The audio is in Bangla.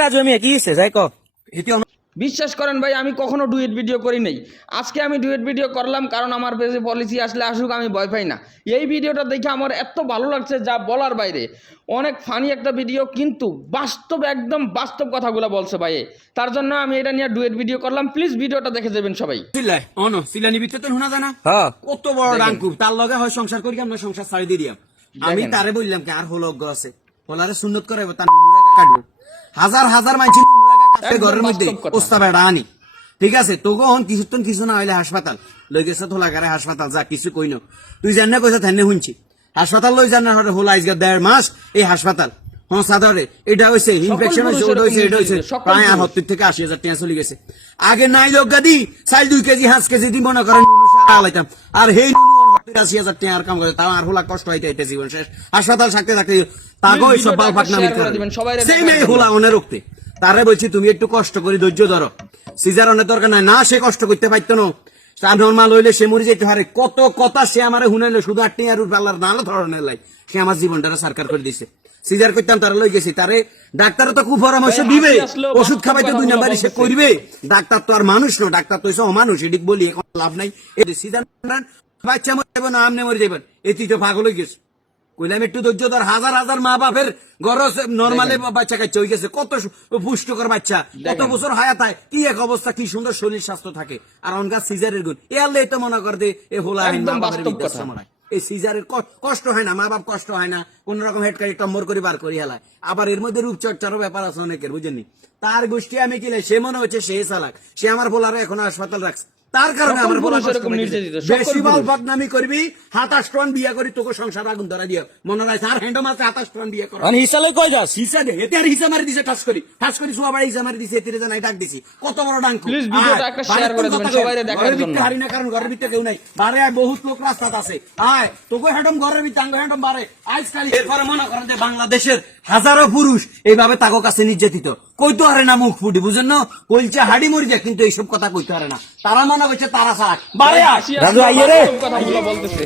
রাজু আমি কি যাই ক বিশ্বাস করেন ভাই আমি কখনো ডুয়েট ভিডিও করি নাই। আজকে আমি ডুয়েট ভিডিও করলাম কারণ আমার পেজে পলিসি আসলে আসুক, আমি ভয় পাই না। এই ভিডিওটা দেখে আমার এত ভালো লাগছে যা বলার বাইরে। অনেক ফানি একটা ভিডিও, কিন্তু বাস্তব, একদম বাস্তব কথাগুলো বলছে ভাই। তার জন্য আমি এটা নিয়ে ডুয়েট ভিডিও করলাম। প্লিজ ভিডিওটা দেখে যাবেন সবাই। সিলানি ভিতরে শোনা যায় না কত বড় ডাঙ্কুব, তার লগে হয় সংসার করি, আমরা সংসার ছাড়ি দিয়ে দিলাম। আমি তারে বললাম কি আর হলো আছে হলারে সুন্নত করাইবো, তার কাটবো। হাজার হাজার মানুষ ঘরের মধ্যে প্রস্তাব এটা আনি, ঠিক আছে? তোকে হন কিছুক্ষণ কিছু না হইলে হাসপাতাল লই গেছে, থোলাগারে হাসপাতাল যা কিছু কই না। তুই জান না কইছা থানে শুনছি হাসপাতাল লই জান না হলো আজকে 1.5 মাস এই হাসপাতাল। হ্যাঁ সাধারে এটা হয়েছে ইনফেকশন হয়েছে, ওটা হয়েছে, এটা হয়েছে, প্রায় 70 থেকে 80,000 টাকা চলে গেছে। আগে নাই লোক গাদি চাইল 2 কেজি 5 কেজি দিই মনে করেন আলাইতাম, আর হেই 80,000 টাকার কাম করে, তাও আর হোলা কষ্ট হইতে হইতে জীবন শেষ। হাসপাতাল থাকতে থাকতে তাগো সব বাল ফাটনা সেই মেয়ে হোলা অনেক রক্তে। তারে বলছি তুমি একটু কষ্ট করে ধৈর্য ধরো, সিজার অনেক দরকার নাই, না সে কষ্ট করতে পারতো না, নর্মাল হইলে সে মরে যেতে পারে। কত কথা সে আমার শুনাইলো, শুধু 8 টাকার পাল্লার নানা ধরনের লাই সে আমার জীবনটা সারকার করে দিছে। সিজার করতাম তারা লই গেছি, তারে ডাক্তারও তো খুব পরামর্শ দিবে, ওষুধ খাবাইতে 2 নাম্বারই সে করবে। ডাক্তার তো আর মানুষ না, ডাক্তার তো এসে অমানুষ, এদিক বলি এখন লাভ নাই। সিজার বাচ্চা মরে যাবেন, আমনে মরে যাবেন, এটি তো পাগল হয়ে গেছে। কইলাম একটু ধৈর্য ধর, হাজার হাজার মা বাপের ঘর নর্মালে বাচ্চা কাচ্চা হয়ে গেছে, কত পুষ্টকর বাচ্চা, কত বছর হায়াত হয়, কি এক অবস্থা, কি সুন্দর শরীর স্বাস্থ্য থাকে। আর অনগা সিজারের গুণ এ আল্লাহ তো মনে করে এ হোলা এই সিজারের কষ্ট হয় না, মা বাপ কষ্ট হয় না, কোন রকম হেডকারি টম্বর করে বার করি হেলায়। আবার এর মধ্যে রূপচর্চারও ব্যাপার আছে অনেকের, বুঝেননি? তার গোষ্ঠী আমি কিলে সে মনে হচ্ছে সে চালাক, সে আমার বলারে এখনো হাসপাতাল রাখছে, তার কারণে আমার বেশি বাল বদনামি করবি। 27 টন বিয়া করি তোকে সংসার আগুন ধরা দিয়ে মনে রাখ, আর হ্যান্ড মাসে 27 টন বিয়া করা হিসালে কই যাস? হিসা দে, এতে আর হিসা মারি দিছে, ঠাস করি সোয়া বাড়ি হিসা মারি দিছে, এতে জানাই ডাক দিছি। কত বড় ডাঙ্কু, প্লিজ ভিডিওটা একটা শেয়ার করে দিবেন সবাই দেখার জন্য। হারি না, কারণ ঘরের ভিতরে কেউ নাই, বারে বহুত লোক রাস্তাতে আছে। আয় তোকে হ্যান্ডম ঘরের ভিতরে, আঙ্গ হ্যান্ডম বারে আজকাল। এরপরে মনে করেন যে বাংলাদেশের হাজারো পুরুষ এইভাবে তাকে কাছে নির্যাতিত, কইতো আরে না মুখ ফুটি, বুঝেন না? কইছে হাড়ি মরি যায়, কিন্তু এইসব কথা কইতে পারে না। তারা মনে করছে তারা সারা বারে রাজু আইয়ে রে কথাগুলো বলতেছে।